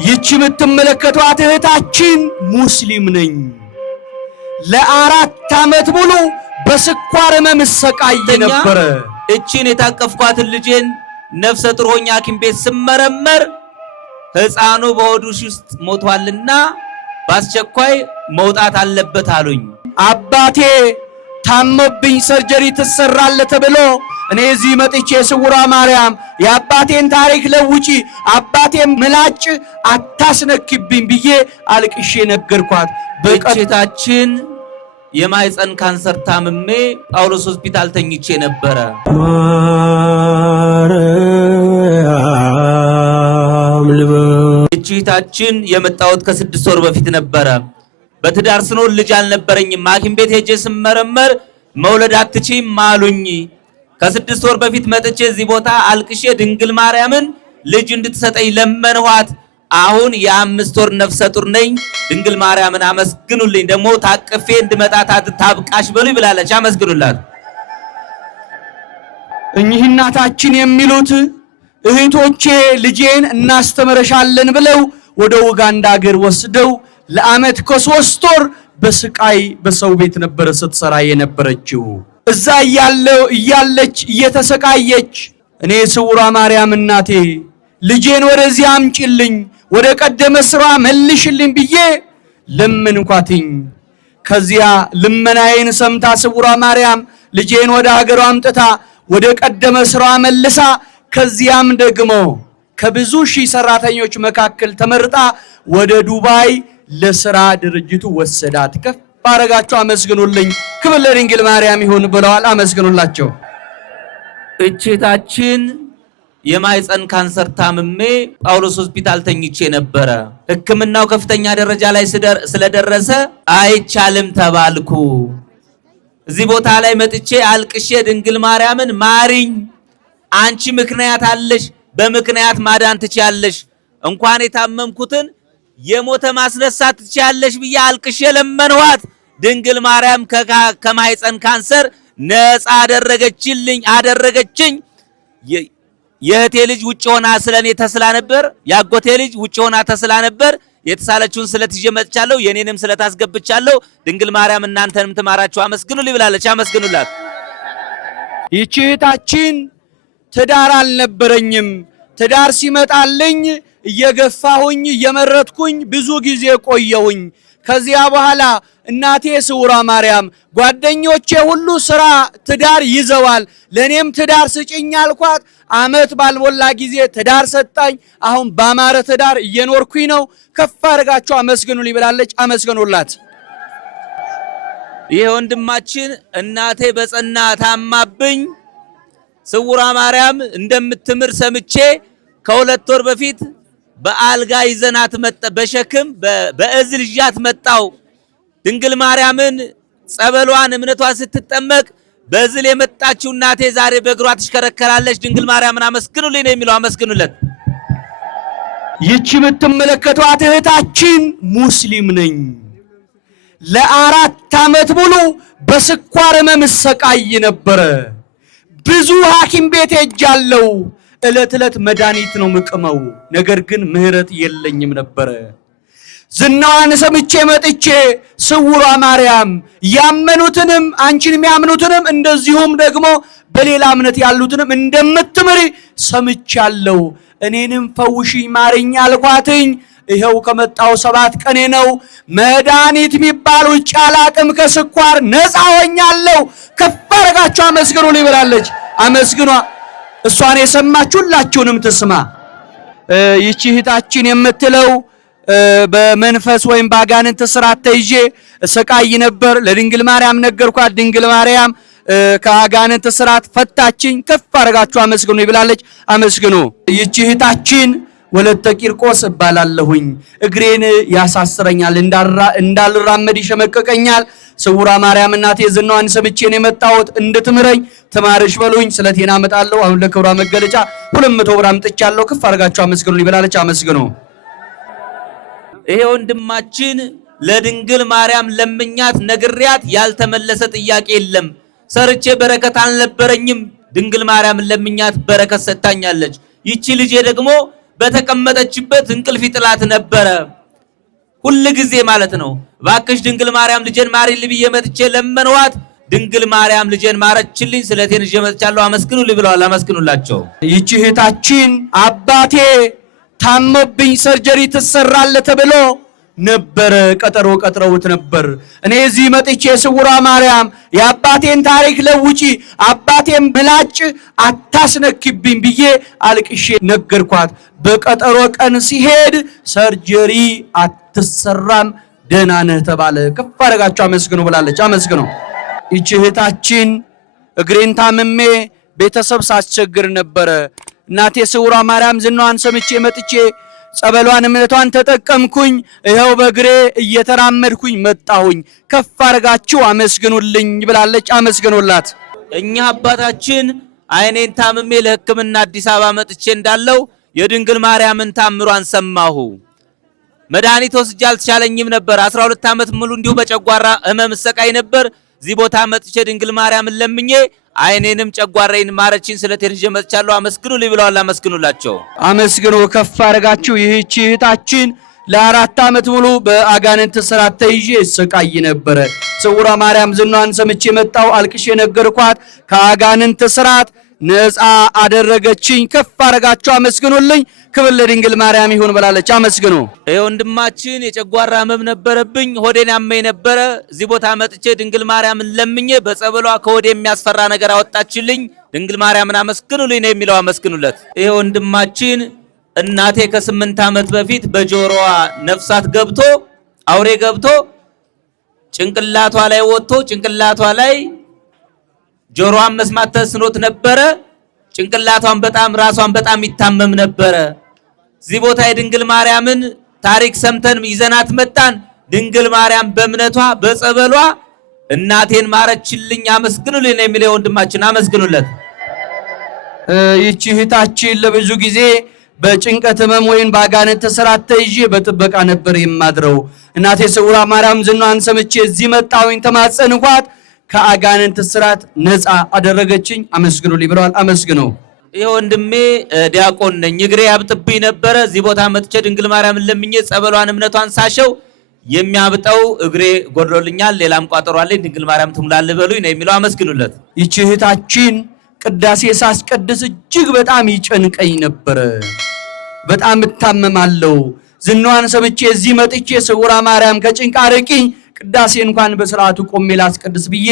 ይቺ የምትመለከቷት እህታችን ሙስሊም ነኝ፣ ለ4 ዓመት ሙሉ በስኳር ህመም ሰቃይ ነበር። እቺን የታቀፍኳትን ልጄን ነፍሰ ጡር ሆኜ ሐኪም ቤት ስመረመር ህፃኑ በሆድሽ ውስጥ ሞቷልና በአስቸኳይ መውጣት አለበት አሉኝ። አባቴ ታመብኝ ሰርጀሪ ትሰራለህ ተብሎ እኔ እዚህ መጥቼ ስውሯ ማርያም የአባቴን ታሪክ ለውጪ አባቴን ምላጭ አታስነክብኝ ብዬ አልቅሼ ነገርኳት። በእህታችን የማህፀን ካንሰር ታምሜ ጳውሎስ ሆስፒታል ተኝቼ ነበረ። እህታችን የመጣሁት ከ6 ወር በፊት ነበረ። በትዳር ስኖር ልጅ አልነበረኝም። ሐኪም ቤት ሄጄ ስመረመር መውለድ አትችይም አሉኝ። ከ6 ወር በፊት መጥቼ እዚህ ቦታ አልቅሼ ድንግል ማርያምን ልጅ እንድትሰጠኝ ለመንኋት። አሁን የ5 ወር ነፍሰ ጡር ነኝ። ድንግል ማርያምን አመስግኑልኝ። ደግሞ ታቅፌ እንድመጣ ታብቃሽ በሉኝ ብላለች። አመስግኑላት። እኚህ እናታችን የሚሉት እህቶቼ ልጄን እናስተምረሻለን ብለው ወደ ኡጋንዳ ሀገር ወስደው ለዓመት ከ3 ወር በስቃይ በሰው ቤት ነበረ ስትሰራ የነበረችው። እዛ እያለች እየተሰቃየች እኔ ስውሯ ማርያም እናቴ ልጄን ወደዚህ አምጪልኝ፣ ወደ ቀደመ ስራ መልሽልኝ ብዬ ለመንኳትኝ። ከዚያ ልመናዬን ሰምታ ስውሯ ማርያም ልጄን ወደ ሀገሯ አምጥታ ወደ ቀደመ ስራ መልሳ ከዚያም ደግሞ ከብዙ ሺህ ሰራተኞች መካከል ተመርጣ ወደ ዱባይ ለስራ ድርጅቱ ወሰዳት። ከፍ ባረጋቸው አመስግኑልኝ። ክብር ለድንግል ማርያም ይሁን ብለዋል። አመስግኑላቸው። እህታችን የማህፀን ካንሰር ታምሜ ጳውሎስ ሆስፒታል ተኝቼ ነበረ። ሕክምናው ከፍተኛ ደረጃ ላይ ስለደረሰ አይቻልም ተባልኩ። እዚህ ቦታ ላይ መጥቼ አልቅሼ ድንግል ማርያምን ማሪኝ፣ አንቺ ምክንያት አለሽ፣ በምክንያት ማዳን ትችያለሽ፣ እንኳን የታመምኩትን የሞተ ማስነሳት ትችያለሽ ብዬ አልቅሼ ለመንኋት። ድንግል ማርያም ከማህፀን ካንሰር ነፃ አደረገችኝ። የእህቴ ልጅ ውጭ ሆና ስለኔ ተስላ ነበር። ያጎቴ ልጅ ውጭ ሆና ተስላ ነበር። የተሳለችውን ስለት ይዤ መጥቻለሁ። የኔንም ስለት አስገብቻለሁ። ድንግል ማርያም እናንተንም ትማራችሁ አመስግኑልኝ ብላለች። አመስግኑላት። ይህች እህታችን ትዳር አልነበረኝም። ትዳር ሲመጣልኝ እየገፋሁኝ እየመረጥኩኝ ብዙ ጊዜ ቆየሁኝ። ከዚያ በኋላ እናቴ ስውሯ ማርያም ጓደኞቼ ሁሉ ስራ ትዳር ይዘዋል፣ ለኔም ትዳር ስጭኝ አልኳት። ዓመት ባልሞላ ጊዜ ትዳር ሰጣኝ። አሁን ባማረ ትዳር እየኖርኩኝ ነው። ከፍ አድርጋችሁ አመስግኑልኝ ብላለች። አመስግኑላት። ይሄ ወንድማችን እናቴ በጸና ታማብኝ ስውሯ ማርያም እንደምትምር ሰምቼ ከ2 ወር በፊት በአልጋ ይዘናት መጣ። በሸክም በእዝል ይዣት መጣው። ድንግል ማርያምን ጸበሏን እምነቷን ስትጠመቅ በእዝል የመጣችው እናቴ ዛሬ በእግሯ ትሽከረከራለች። ድንግል ማርያምን አመስግኑልኝ ነው የሚለው። አመስግኑለት። ይቺ የምትመለከቷት እህታችን ሙስሊም ነኝ፣ ለ4 ዓመት ሙሉ በስኳር ህመም ሰቃይ ነበረ። ብዙ ሐኪም ቤት ሄጃለሁ። ዕለት መድኃኒት ነው ምቅመው፣ ነገር ግን ምህረት የለኝም ነበረ። ዝናዋን ሰምቼ መጥቼ ስውሯ ማርያም ያመኑትንም አንቺን የሚያምኑትንም እንደዚሁም ደግሞ በሌላ እምነት ያሉትንም እንደምትምሪ ሰምቻለሁ። እኔንም ፈውሽኝ ማርኝ አልኳትኝ። ይኸው ከመጣው 7 ቀኔ ነው። መድኃኒት የሚባል ውጭ አላቅም፣ ከስኳር ነፃ ሆኛለሁ። ከፍ አድርጋችሁ አመስግኑልኝ ብላለች። አመስግኗ። እሷን የሰማችሁ ሁላችሁንም ትስማ። ይቺ እህታችን የምትለው በመንፈስ ወይም በአጋንንት ስራት ተይዤ ሰቃይ ነበር። ለድንግል ማርያም ነገርኳት። ድንግል ማርያም ከአጋንንት ስራት ፈታችኝ። ከፍ አድርጋችሁ አመስግኑ ይብላለች። አመስግኑ። ይቺ እህታችን ወለተ ቂርቆስ እባላለሁኝ። እግሬን ያሳስረኛል፣ እንዳልራመድ ይሸመቀቀኛል። ስውሯ ማርያም እናቴ ዝናዋን ሰምቼ ነው የመጣሁት። እንድትምረኝ ትማርሽ በሉኝ። ስለቴና አመጣለሁ። አሁን ለክብሯ መገለጫ 200 ብር አምጥቻለሁ። ከፍ አድርጋችሁ አመስግኑ ይብላለች። አመስግኑ። ይሄ ወንድማችን ለድንግል ማርያም ለምኛት ነግሪያት ያልተመለሰ ጥያቄ የለም። ሰርቼ በረከት አልነበረኝም። ድንግል ማርያም ለምኛት በረከት ሰጣኛለች። ይቺ ልጄ ደግሞ በተቀመጠችበት እንቅልፍ ይጥላት ነበረ። ሁሉ ጊዜ ማለት ነው። ባክሽ ድንግል ማርያም ልጄን ማሪልኝ ብዬ መጥቼ ለመንዋት፣ ድንግል ማርያም ልጄን ማረችልኝ፣ ስለቴን ይዤ መጥቻለሁ አመስግኑልኝ ብለዋል። አመስግኑላቸው። ይህች እህታችን አባቴ ታሞብኝ ሰርጀሪ ትሰራለህ ተብሎ ነበረ፣ ቀጠሮ ቀጥረውት ነበር። እኔ እዚህ መጥቼ ስውሯ ማርያም የአባቴን ታሪክ ለውጪ፣ አባቴን ምላጭ አታስነክብኝ ብዬ አልቅሼ ነገርኳት። በቀጠሮ ቀን ሲሄድ ሰርጀሪ አትሰራም ደህና ነህ ተባለ። ከፍ አደረጋችሁ አመስግኑ ብላለች። አመስግኑ። ይህች እህታችን እግሬን ታምሜ ቤተሰብ ሳስቸግር ነበረ። እናቴ ስውሯ ማርያም ዝናዋን ሰምቼ መጥቼ ጸበሏን እምነቷን ተጠቀምኩኝ። ይኸው በእግሬ እየተራመድኩኝ መጣሁኝ። ከፍ አድርጋችሁ አመስግኑልኝ ብላለች። አመስግኑላት። እኛ አባታችን አይኔን ታምሜ ለሕክምና አዲስ አበባ መጥቼ እንዳለው የድንግል ማርያምን ታምሯን ሰማሁ። መድኃኒት ወስጄ አልተሻለኝም ነበር። 12 ዓመት ሙሉ እንዲሁ በጨጓራ ህመም ሰቃይ ነበር። እዚህ ቦታ መጥቼ ድንግል ማርያምን ለምኜ አይኔንም ጨጓራዬን ማረችኝ፣ ስለቴን ይዤ መጥቻለሁ አመስግኑልኝ ብለዋል። አመስግኑላቸው። አመስግኑ። ከፍ አድርጋችሁ። ይህች እህታችን ለ4 ዓመት ሙሉ በአጋንንት ስራት ተይዤ ሰቃይ ነበረ። ስውሯ ማርያም ዝናዋን ሰምቼ መጣሁ፣ አልቅሼ ነገርኳት። ከአጋንንት ስራት ነፃ አደረገችኝ። ከፍ አድርጋችሁ አመስግኑልኝ። ክብር ለድንግል ማርያም ይሁን ብላለች። አመስግኑ። ወንድማችን የጨጓራ ህመም ነበረብኝ፣ ሆዴን ያመኝ ነበረ። እዚህ ቦታ መጥቼ ድንግል ማርያምን ለምኜ በጸበሏ ከሆዴ የሚያስፈራ ነገር አወጣችልኝ። ድንግል ማርያምን አመስግኑልኝ ነው የሚለው። አመስግኑለት። ወንድማችን እናቴ ከ8 ዓመት በፊት በጆሮዋ ነፍሳት ገብቶ አውሬ ገብቶ ጭንቅላቷ ላይ ወጥቶ ጭንቅላቷ ላይ ጆሮዋን መስማት ተስኖት ነበረ። ጭንቅላቷን በጣም ራሷን በጣም ይታመም ነበረ። እዚህ ቦታ የድንግል ማርያምን ታሪክ ሰምተን ይዘናት መጣን። ድንግል ማርያም በእምነቷ በጸበሏ እናቴን ማረችልኝ አመስግኑልኝ ነው የሚለው ወንድማችን። አመስግኑለት። ይህች እህታችን ለብዙ ጊዜ በጭንቀት ህመም ወይም በአጋንንት ስራት ተይዤ በጥበቃ ነበር የማድረው። እናቴ ስውሯ ማርያም ዝናዋን ሰምቼ እዚህ መጣሁኝ፣ ተማጸንኳት፣ ከአጋንንት ስራት ነፃ አደረገችኝ። አመስግኑልኝ ብለዋል። አመስግኑ። ይሄ ወንድሜ ዲያቆን ነኝ። እግሬ ያብጥብኝ ነበረ። እዚህ ቦታ መጥቼ ድንግል ማርያምን ለምኜ ጸበሏን እምነቷን ሳሸው የሚያብጠው እግሬ ጎድሎልኛል፣ ሌላም ቋጠሮ አለኝ፣ ድንግል ማርያም ትሙላል በሉኝ ነው የሚለው። አመስግኑለት። ይህች እህታችን ቅዳሴ ሳስቀድስ እጅግ በጣም ይጨንቀኝ ነበረ። በጣም እታመማለሁ። ዝናዋን ሰምቼ እዚህ መጥቼ ስውሯ ማርያም ከጭንቅ አርቂኝ፣ ቅዳሴ እንኳን በስርዓቱ ቆሜ ላስቀድስ ብዬ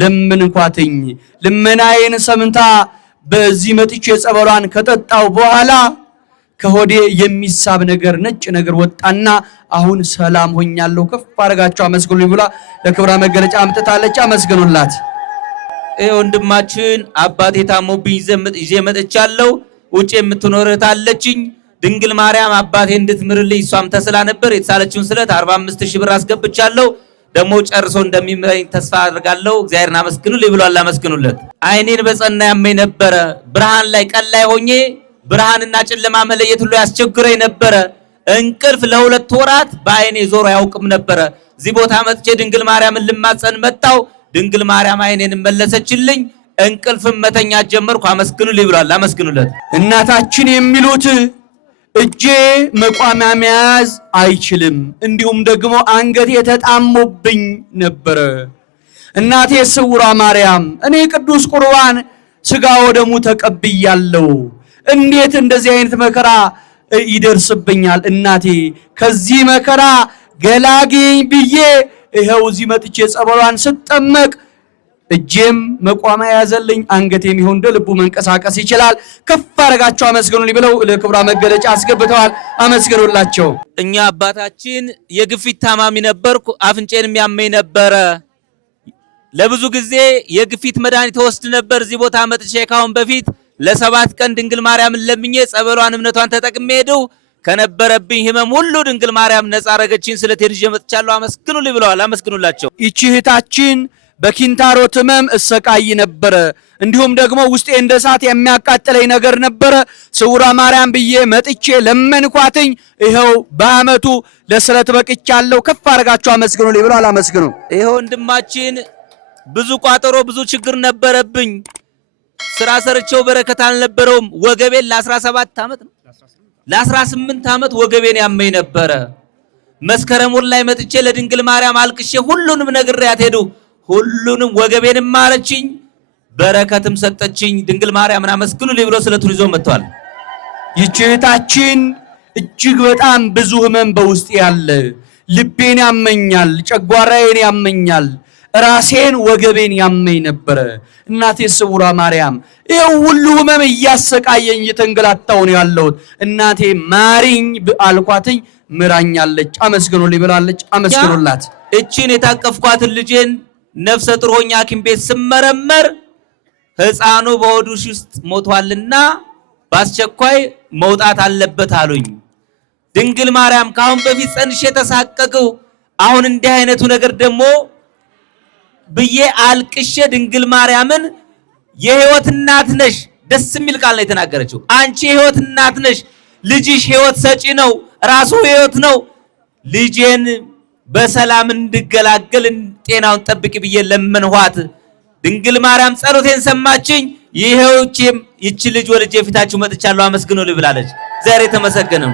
ለምንኳትኝ። ልመናዬን ሰምታ በዚህ መጥቼ ጸበሏን ከጠጣው በኋላ ከሆዴ የሚሳብ ነገር ነጭ ነገር ወጣና አሁን ሰላም ሆኛለሁ። ከፍ አድርጋችሁ አመስግኑልኝ ብላ ለክብራ መገለጫ አምጥታለች። አመስግኑላት። ወንድማችን አባቴ ታሞብኝ ይዤ መጥቻለሁ። ውጭ የምትኖር እህት አለችኝ። ድንግል ማርያም አባቴ እንድትምርልኝ እሷም ተስላ ነበር። የተሳለችውን ስለት 45,000 ብር አስገብቻለሁ። ደግሞ ጨርሶ እንደሚምረኝ ተስፋ አድርጋለሁ። እግዚአብሔርን አመስግኑልኝ ብሏል። አመስግኑለት። አይኔን በጸና ያመኝ ነበረ። ብርሃን ላይ ቀን ላይ ሆኜ ብርሃንና ጨለማ መለየት ሁሉ ያስቸግረኝ ነበረ። እንቅልፍ ለ2 ወራት በአይኔ ዞሮ አያውቅም ነበረ። እዚህ ቦታ መጥቼ ድንግል ማርያምን ልማጸን መጣው። ድንግል ማርያም አይኔን መለሰችልኝ። እንቅልፍም መተኛት ጀመርኩ። አመስግኑልኝ ብሏል። አመስግኑለት። እናታችን የሚሉት እጄ መቋሚያ መያዝ አይችልም፣ እንዲሁም ደግሞ አንገቴ ተጣሞብኝ ነበረ። እናቴ ስውሯ ማርያም እኔ ቅዱስ ቁርባን ስጋ ወደሙ ተቀብያለሁ፣ እንዴት እንደዚህ አይነት መከራ ይደርስብኛል? እናቴ ከዚህ መከራ ገላግኝ ብዬ ይኸው እዚህ መጥቼ ጸበሏን ስጠመቅ እጄም መቋሚያ ያዘልኝ፣ አንገቴም ይሁን እንደ ልቡ መንቀሳቀስ ይችላል። ከፍ አድርጋችሁ አመስግኑልኝ ብለው ለክብራ መገለጫ አስገብተዋል። አመስግኑላቸው። እኛ አባታችን የግፊት ታማሚ ነበርኩ። አፍንጬንም ያመኝ ነበረ። ለብዙ ጊዜ የግፊት መድኃኒት ወስድ ነበር። እዚህ ቦታ መጥቼ ካሁን በፊት ለ7 ቀን ድንግል ማርያምን ለምኜ ጸበሏን እምነቷን ተጠቅሜ ሄደው ከነበረብኝ ህመም ሁሉ ድንግል ማርያም ነፃ አረገችኝ። ስለቴን ይዤ መጥቻለሁ። አመስግኑልኝ ብለዋል። አመስግኑላቸው። ይህች እህታችን በኪንታሮት ህመም እሰቃይ ነበረ። እንዲሁም ደግሞ ውስጤ እንደ እሳት የሚያቃጥለኝ ነገር ነበረ። ስውሯ ማርያም ብዬ መጥቼ ለመንኳትኝ። ይኸው በአመቱ ለስለት በቅቻለሁ። ከፍ አድርጋችሁ አመስግኑልኝ ብለዋል። አመስግኑ። ይሄ ወንድማችን ብዙ ቋጠሮ ብዙ ችግር ነበረብኝ። ስራ ሰርቼው በረከት አልነበረውም። ወገቤን ለ17 ዓመት ነው ለ18 ዓመት ወገቤን ያመኝ ነበረ። መስከረም ወር ላይ መጥቼ ለድንግል ማርያም አልቅሼ ሁሉንም ነግሬያት ሄዱ። ሁሉንም ወገቤንም ማረችኝ፣ በረከትም ሰጠችኝ። ድንግል ማርያምን አመስግኑልኝ ብሎ ስለቱን ይዞ መጥቷል። ይህች እህታችን እጅግ በጣም ብዙ ህመም በውስጥ ያለ፣ ልቤን ያመኛል፣ ጨጓራዬን ያመኛል፣ ራሴን ወገቤን ያመኝ ነበረ። እናቴ ስውሯ ማርያም ይሄው ሁሉ ህመም እያሰቃየኝ እየተንገላታው ነው ያለሁት። እናቴ ማሪኝ አልኳትኝ፣ ምራኛለች። አመስግኑልኝ ብላለች። አመስግኑላት። እቺን የታቀፍኳትን ልጄን ነፍሰ ጡር ሆኜ ሐኪም ቤት ስመረመር ሕፃኑ በሆድሽ ውስጥ ሞቷልና በአስቸኳይ መውጣት አለበት አሉኝ። ድንግል ማርያም ካሁን በፊት ጸንሼ ተሳቀቅሁ፣ አሁን እንዲህ አይነቱ ነገር ደግሞ ብዬ አልቅሼ ድንግል ማርያምን የህይወት እናት ነሽ፣ ደስ የሚል ቃል ነው የተናገረችው። አንቺ የህይወት እናት ነሽ፣ ልጅሽ ህይወት ሰጪ ነው፣ ራሱ ህይወት ነው። ልጄን በሰላም እንድገላገል ጤናውን ጠብቂ ብዬ ለመንኋት። ድንግል ማርያም ጸሎቴን ሰማችኝ። ይሄውም ይቺ ልጅ ወልጄ ፊታችሁ መጥቻለሁ፣ አመስግኑልኝ ብላለች። ዛሬ ተመሰገነው።